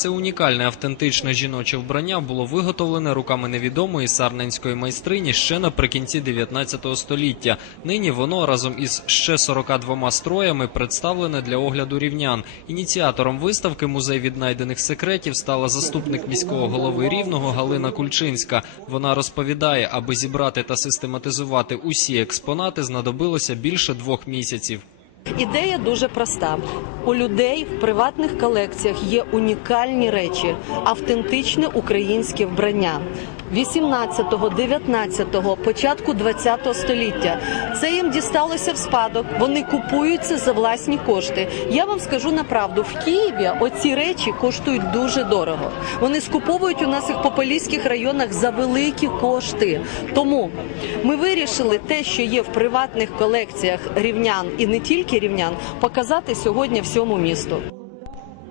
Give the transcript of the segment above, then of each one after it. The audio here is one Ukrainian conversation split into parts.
Це унікальне автентичне жіноче вбрання було виготовлене руками невідомої сарненської майстрині ще наприкінці 19 століття. Нині воно разом із ще 42 строями представлене для огляду рівнян. Ініціатором виставки музей віднайдених секретів стала заступник міського голови рівного Галина Кульчинська. Вона розповідає, аби зібрати та систематизувати усі експонати, знадобилося більше двох місяців. Ідея дуже проста. У людей в приватних колекціях є унікальні речі, автентичне українське вбрання. 18-го, 19-го, початку 20-го століття. Це їм дісталося в спадок. Вони купують це за власні кошти. Я вам скажу на правду, в Києві оці речі коштують дуже дорого. Вони скуповують у нас їх по поліських районах за великі кошти. Тому ми вирішили те, що є в приватних колекціях рівнян і не тільки рівнян, показати сьогодні всьому місту.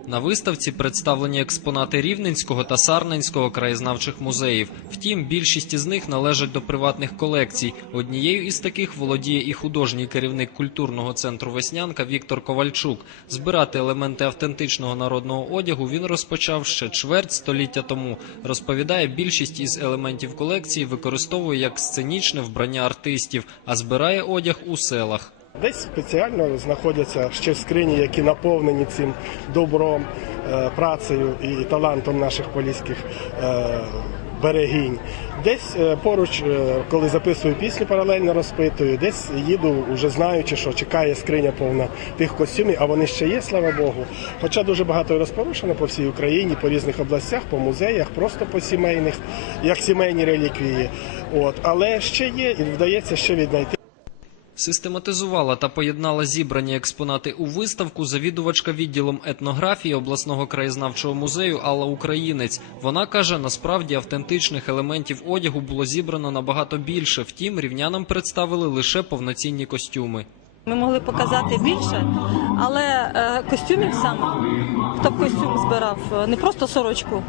На виставці представлені експонати Рівненського та Сарненського краєзнавчих музеїв. Втім, більшість із них належать до приватних колекцій. Однією із таких володіє і художній керівник культурного центру Веснянка Віктор Ковальчук. Збирати елементи автентичного народного одягу він розпочав ще чверть століття тому. Розповідає, більшість із елементів колекції використовує як сценічне вбрання артистів, а збирає одяг у селах. Десь спеціально знаходяться ще скрині, які наповнені цим добром, е, працею і талантом наших поліських е, берегінь. Десь е, поруч, коли записую пісню, паралельно розпитую, десь їду, вже знаючи, що чекає скриня повна тих костюмів, а вони ще є, слава Богу. Хоча дуже багато розпорушено по всій Україні, по різних областях, по музеях, просто по сімейних, як сімейні реліквії. От, але ще є і вдається ще віднайти. Систематизувала та поєднала зібрані експонати у виставку завідувачка відділом етнографії обласного краєзнавчого музею Алла Українець. Вона каже, насправді автентичних елементів одягу було зібрано набагато більше. Втім, рівнянам представили лише повноцінні костюми. Ми могли показати більше, але е, костюмів саме хто б костюм збирав, е, не просто сорочку,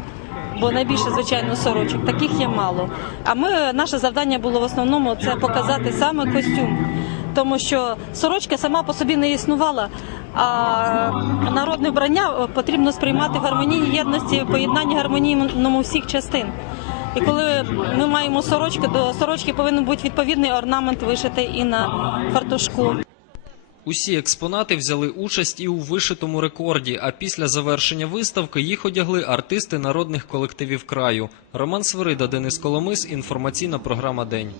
бо найбільше, звичайно, сорочок. Таких є мало. А ми наше завдання було в основному це показати саме костюм. Тому що сорочка сама по собі не існувала, а народне вбрання е, потрібно сприймати в гармонії єдності, поєднанні гармонійному всіх частин. І коли ми маємо сорочку, до сорочки повинен бути відповідний орнамент вишитий і на фартушку. Усі експонати взяли участь і у вишитому рекорді. А після завершення виставки їх одягли артисти народних колективів краю. Роман Свирида, Денис Коломис. Інформаційна програма День.